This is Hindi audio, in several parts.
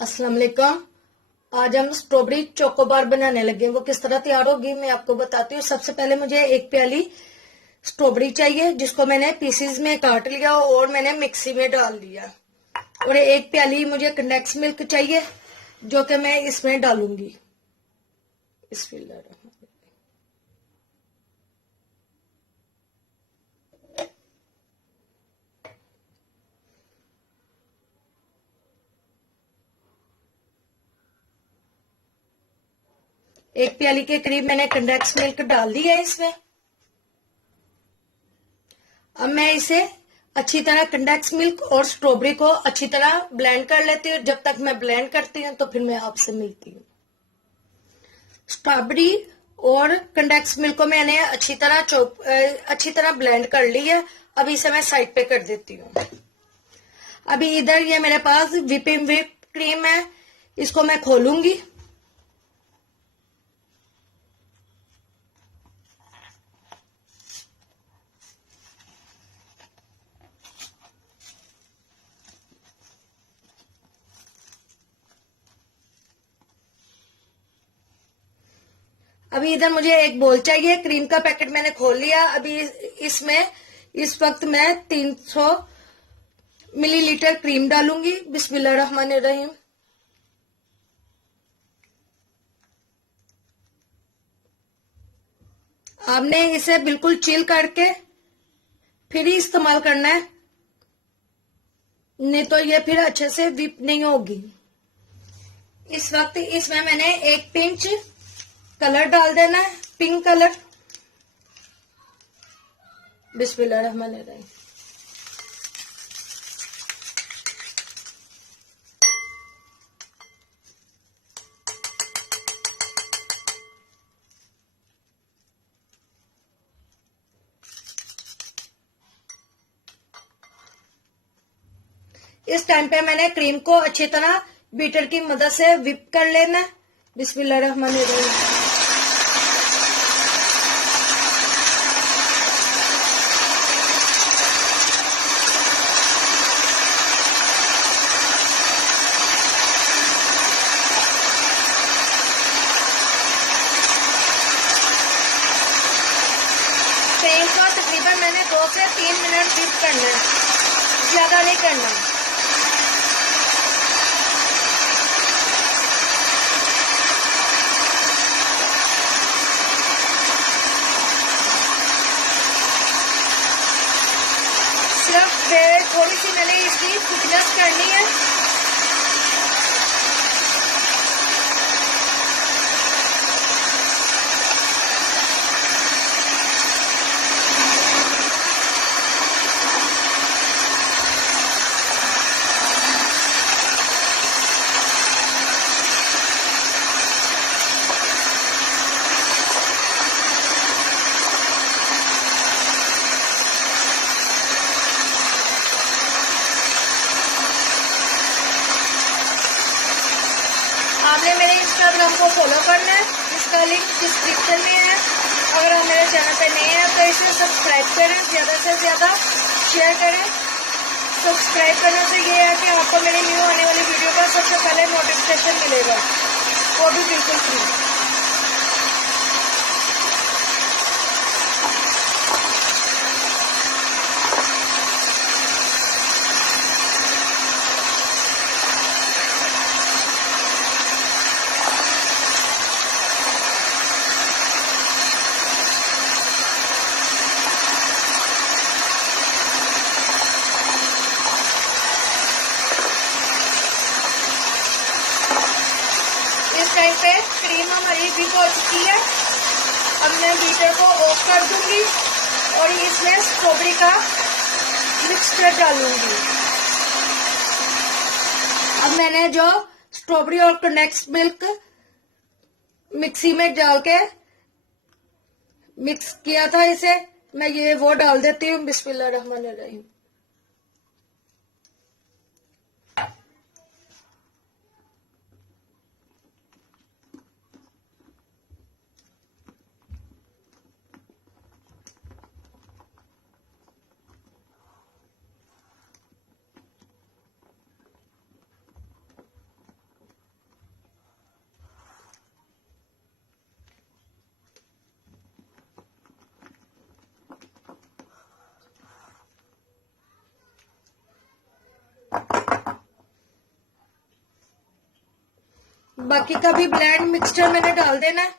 अस्सलाम वालेकुम। आज हम स्ट्रॉबेरी चोकोबार बनाने लगे। वो किस तरह तैयार होगी मैं आपको बताती हूँ। सबसे पहले मुझे एक प्याली स्ट्रॉबेरी चाहिए, जिसको मैंने पीसेस में काट लिया और मैंने मिक्सी में डाल दिया। और एक प्याली मुझे कंडेंस मिल्क चाहिए, जो कि मैं इसमें डालूंगी। बिस्मिल्लाह। एक प्याली के करीब मैंने कंडेंस मिल्क डाल दिया है इसमें। अब मैं इसे अच्छी तरह कंडेंस मिल्क और स्ट्रॉबेरी को अच्छी तरह ब्लेंड कर लेती हूँ। जब तक मैं ब्लेंड करती हूँ तो फिर मैं आपसे मिलती हूँ। स्ट्रॉबेरी और कंडेंस मिल्क को मैंने अच्छी तरह ब्लेंड कर ली है। अभी इसे मैं साइड पे कर देती हूँ। अभी इधर ये मेरे पास व्हिपिंग क्रीम है, इसको मैं खोलूंगी। अभी इधर मुझे एक बोल चाहिए। क्रीम का पैकेट मैंने खोल लिया। अभी इसमें इस वक्त मैं 300 मिलीलीटर क्रीम डालूंगी। बिस्मिल्लाहिर्रहमानिर्रहीम। आपने इसे बिल्कुल चिल करके फिर ही इस्तेमाल करना है, नहीं तो ये फिर अच्छे से व्हिप नहीं होगी। इस वक्त इसमें मैंने एक पिंच कलर डाल देना है, पिंक कलर। बिस्मिल्लाहिर्रहमानिर्रहीम। इस टाइम पे मैंने क्रीम को अच्छी तरह बीटर की मदद से व्हिप कर लेना है। बिस्मिल्लाहिर्रहमानिर्रहीम। क्रीम को तकरीबन मैंने 2 से 3 मिनट व्हिप करना है, ज्यादा नहीं करना। सिर्फ थोड़ी सी मैंने इसकी थिकनेस करनी है। आपने मेरे इंस्टाग्राम को फॉलो करना है, इसका लिंक डिस्क्रिप्शन में है। अगर आप मेरे चैनल पे नए हैं तो इसे सब्सक्राइब करें, ज़्यादा से ज़्यादा शेयर करें। सब्सक्राइब करने से ये है कि आपको मेरी न्यू आने वाली वीडियो का सबसे पहले नोटिफिकेशन मिलेगा, वो भी बिल्कुल फ्री। इस टाइम पे क्रीम हमारी भी हो चुकी है। अब मैं बीटर को ऑफ कर दूंगी और इसमें स्ट्रॉबेरी का मिक्सचर डालूंगी। अब मैंने जो स्ट्रॉबेरी और कंडेंस मिल्क मिक्सी में डाल के मिक्स किया था, इसे मैं ये वो डाल देती हूँ। बिस्मिल्लाहिर्रहमानिर्रहीम। बाकी का भी ब्लेंड मिक्सचर मैंने डाल देना है।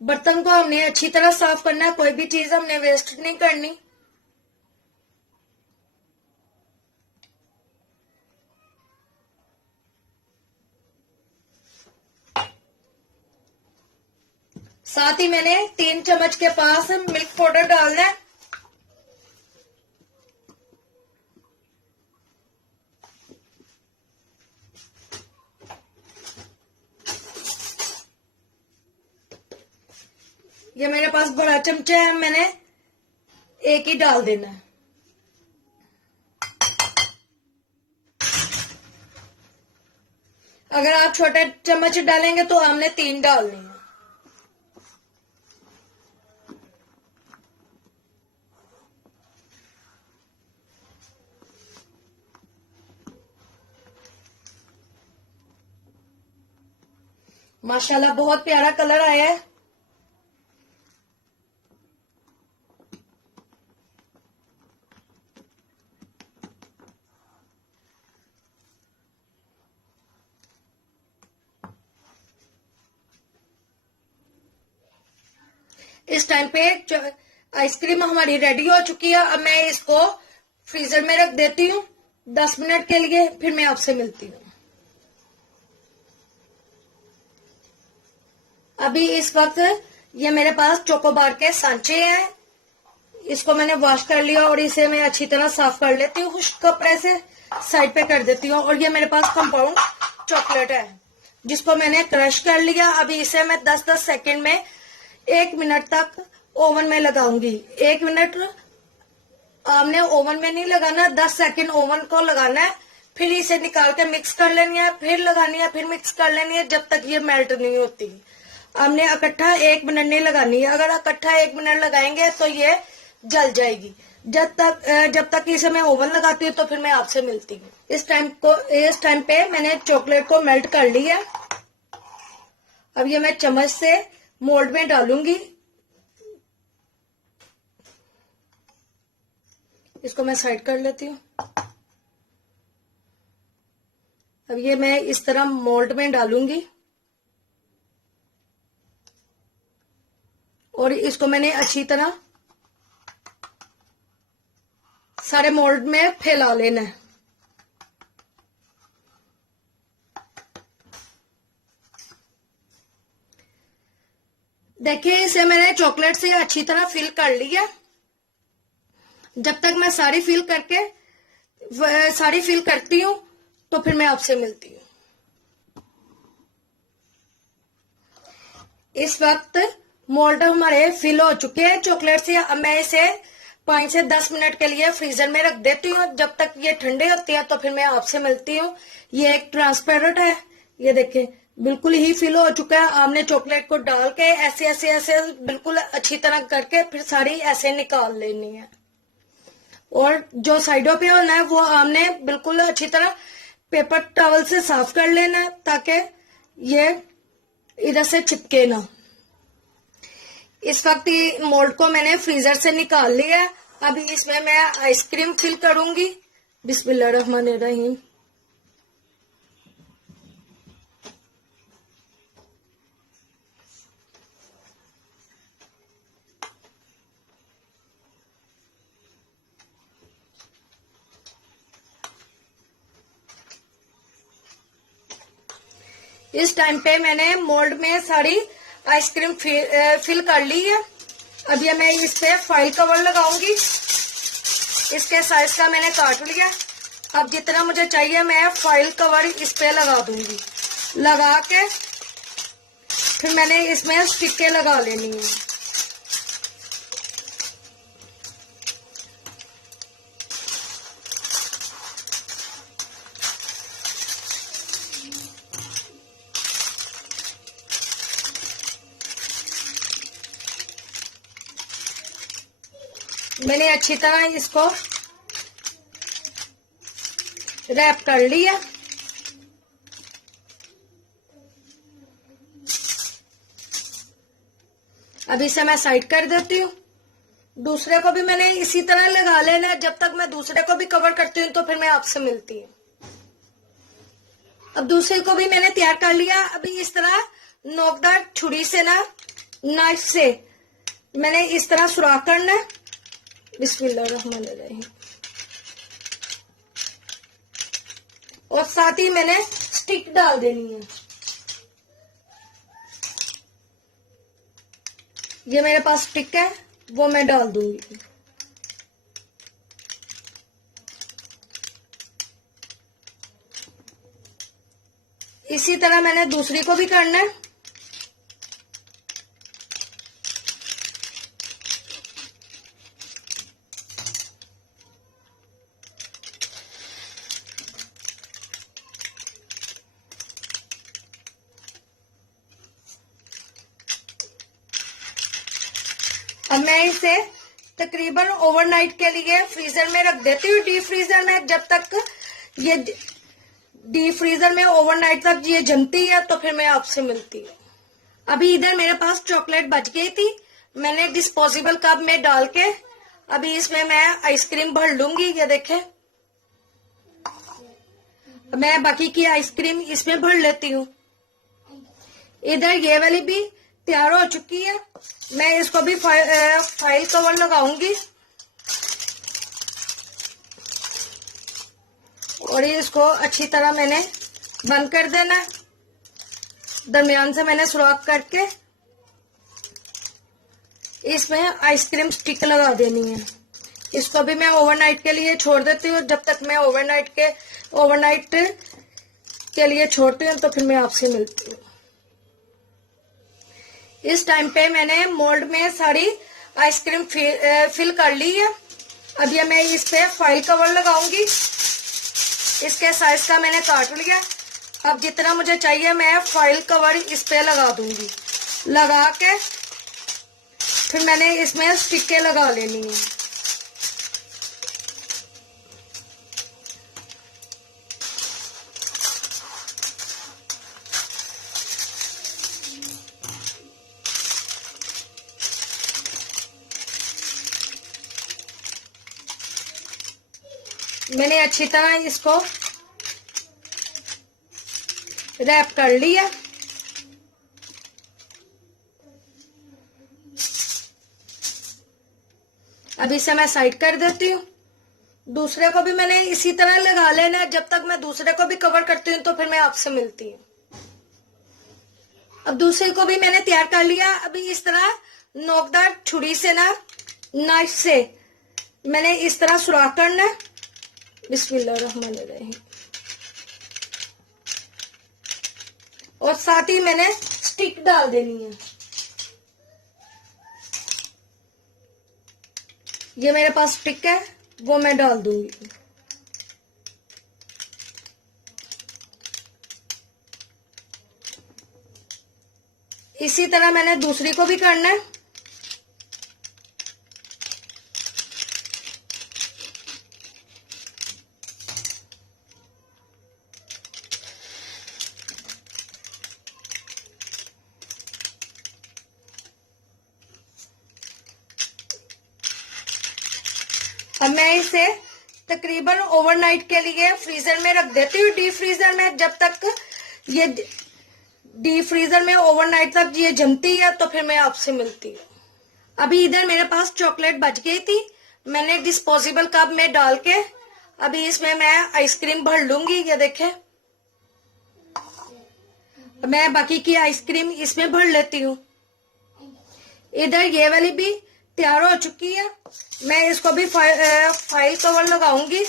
बर्तन को हमने अच्छी तरह साफ करना है, कोई भी चीज हमने वेस्ट नहीं करनी। साथ ही मैंने 3 चम्मच के पास मिल्क पाउडर डालना है। ये मेरे पास बड़ा चमचा है, मैंने एक ही डाल देना है। अगर आप छोटे चम्मच डालेंगे तो हमने 3 डालनी है। माशाल्लाह बहुत प्यारा कलर आया है। इस टाइम पे आइसक्रीम हमारी रेडी हो चुकी है। अब मैं इसको फ्रीजर में रख देती हूँ 10 मिनट के लिए, फिर मैं आपसे मिलती हूँ। अभी इस वक्त ये मेरे पास चोकोबार के सांचे हैं, इसको मैंने वॉश कर लिया और इसे मैं अच्छी तरह साफ कर लेती हूँ, खुश्क कपड़े से साइड पे कर देती हूँ। और ये मेरे पास कंपाउंड चॉकलेट है जिसको मैंने क्रश कर लिया। अभी इसे मैं 10-10 सेकंड में 1 मिनट तक ओवन में लगाऊंगी। 1 मिनट आपने ओवन में नहीं लगाना, 10 सेकंड ओवन को लगाना है, फिर इसे निकाल के मिक्स कर लेनी है, फिर लगानी है, फिर मिक्स कर लेनी है जब तक ये मेल्ट नहीं होती। हमने इकट्ठा 1 मिनट नहीं लगानी है, अगर इकट्ठा 1 मिनट लगाएंगे तो ये जल जाएगी। जब तक इसे मैं ओवन लगाती हूँ तो फिर मैं आपसे मिलती हूँ। इस टाइम पे मैंने चॉकलेट को मेल्ट कर लिया। अब ये मैं चम्मच से मोल्ड में डालूंगी। इसको मैं साइड कर लेती हूँ। अब ये मैं इस तरह मोल्ड में डालूंगी और इसको मैंने अच्छी तरह सारे मोल्ड में फैला लेना है। देखिए इसे मैंने चॉकलेट से अच्छी तरह फिल कर लिया। जब तक मैं सारी फिल करती हूँ तो फिर मैं आपसे मिलती हूँ। इस वक्त मोल्ड हमारे फिल हो चुके हैं चॉकलेट से। अब मैं इसे 5 से 10 मिनट के लिए फ्रीजर में रख देती हूँ। जब तक ये ठंडे होते हैं तो फिर मैं आपसे मिलती हूँ। ये एक ट्रांसपेरेंट है, ये देखें बिल्कुल ही फिल हो चुका है। आपने चॉकलेट को डाल के ऐसे ऐसे ऐसे बिल्कुल अच्छी तरह करके फिर सारी ऐसे निकाल लेनी है और जो साइडों पे होना है वो आपने बिल्कुल अच्छी तरह पेपर टॉवल से साफ कर लेना है ताकि ये इधर से चिपके ना। इस वक्त मोल्ड को मैंने फ्रीजर से निकाल लिया है। अभी इसमें मैं आइसक्रीम फिल करूंगी। बिस्मिल्लाहिर्रहमानिर्रहीम। इस टाइम पे मैंने मोल्ड में सारी आइसक्रीम फिल कर ली है। अब ये मैं इस पे फॉइल कवर लगाऊंगी। इसके साइज का मैंने काट लिया। अब जितना मुझे चाहिए मैं फॉइल कवर इस पे लगा दूंगी। लगा के फिर मैंने इसमें स्टिकें लगा लेनी है। मैंने अच्छी तरह इसको रैप कर लिया। अब इसे मैं साइड कर देती हूँ। दूसरे को भी मैंने इसी तरह लगा लेना है। जब तक मैं दूसरे को भी कवर करती हूँ तो फिर मैं आपसे मिलती हूँ। अब दूसरे को भी मैंने तैयार कर लिया। अभी इस तरह नोकदार छुरी से ना, नाइफ से मैंने इस तरह सुराख करना है। बिस्मिल्लाहिर्रहमानिर्रहीम। और साथ ही मैंने स्टिक डाल देनी है। ये मेरे पास स्टिक है, वो मैं डाल दूंगी। इसी तरह मैंने दूसरी को भी करना है। अब मैं इसे तकरीबन ओवरनाइट के लिए फ्रीजर में रख देती हूँ, डीप फ्रीजर में। जब तक ये डीप फ्रीजर में ओवरनाइट तक ये जमती है तो फिर मैं आपसे मिलती हूँ। अभी इधर मेरे पास चॉकलेट बच गई थी, मैंने डिस्पोजेबल कप में डाल के अभी इसमें मैं आइसक्रीम भर लूंगी। ये देखें, मैं बाकी की आइसक्रीम इसमें भर लेती हूँ। इधर ये वाली भी तैयार हो चुकी है। मैं इसको भी फाइल कवर लगाऊंगी और इसको अच्छी तरह मैंने बंद कर देना है। दरमियान से मैंने सुराख करके इसमें आइसक्रीम स्टिक लगा देनी है। इसको भी मैं ओवरनाइट के लिए छोड़ देती हूँ। जब तक मैं ओवरनाइट के लिए छोड़ती हूँ तो फिर मैं आपसे मिलती हूँ। इस टाइम पे मैंने मोल्ड में सारी आइसक्रीम फिल कर ली है। अब ये मैं इस पे फाइल कवर लगाऊंगी। इसके साइज का मैंने काट लिया। अब जितना मुझे चाहिए मैं फाइल कवर इस पे लगा दूंगी। लगा के फिर मैंने इसमें स्टिकें लगा लेनी है। मैंने अच्छी तरह इसको रैप कर लिया। अब इसे मैं साइड कर देती हूँ। दूसरे को भी मैंने इसी तरह लगा लेना है। जब तक मैं दूसरे को भी कवर करती हूँ तो फिर मैं आपसे मिलती हूँ। अब दूसरे को भी मैंने तैयार कर लिया। अभी इस तरह नोकदार छुरी से ना, नाइफ से मैंने इस तरह सुराख करना है। बिस्मिल्लाहिर्रहमानिर्रहीम। और साथ ही मैंने स्टिक डाल देनी है। ये मेरे पास स्टिक है, वो मैं डाल दूंगी। इसी तरह मैंने दूसरी को भी करना है। अब मैं इसे तकरीबन ओवरनाइट के लिए फ्रीजर में रख देती हूँ, डीप फ्रीजर में। जब तक ये डीप फ्रीजर में ओवरनाइट तक ये जमती है तो फिर मैं आपसे मिलती हूँ। अभी इधर मेरे पास चॉकलेट बच गई थी, मैंने डिस्पोजेबल कप में डाल के अभी इसमें मैं आइसक्रीम भर लूंगी। ये देखें, मैं बाकी की आइसक्रीम इसमें भर लेती हूँ। इधर ये वाली भी तैयार हो चुकी है। मैं इसको भी फाइल कवर लगाऊंगी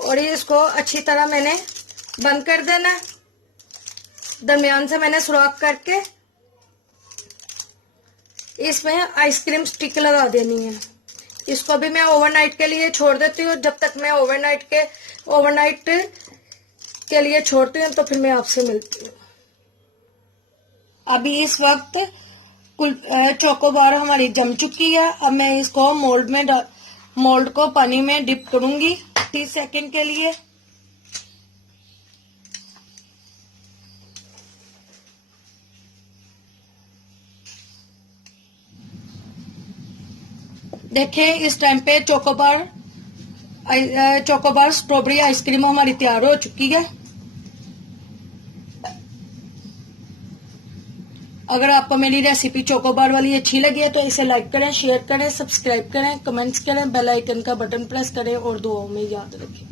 और इसको अच्छी तरह मैंने बंद कर देना है। दरमियान से मैंने सुराख करके इसमें आइसक्रीम स्टिक लगा देनी है। इसको भी मैं ओवरनाइट के लिए छोड़ देती हूँ। जब तक मैं ओवरनाइट के लिए छोड़ती हूँ तो फिर मैं आपसे मिलती हूँ। अभी इस वक्त चोकोबार हमारी जम चुकी है। अब मैं इसको मोल्ड को पानी में डिप करूंगी 30 सेकंड के लिए। देखें इस टाइम पे चोकोबार स्ट्रॉबेरी आइसक्रीम हमारी तैयार हो चुकी है। अगर आपको मेरी रेसिपी चोकोबार वाली अच्छी लगी है तो इसे लाइक करें, शेयर करें, सब्सक्राइब करें, कमेंट्स करें, बेल आइकन का बटन प्रेस करें और दुआओं में याद रखें।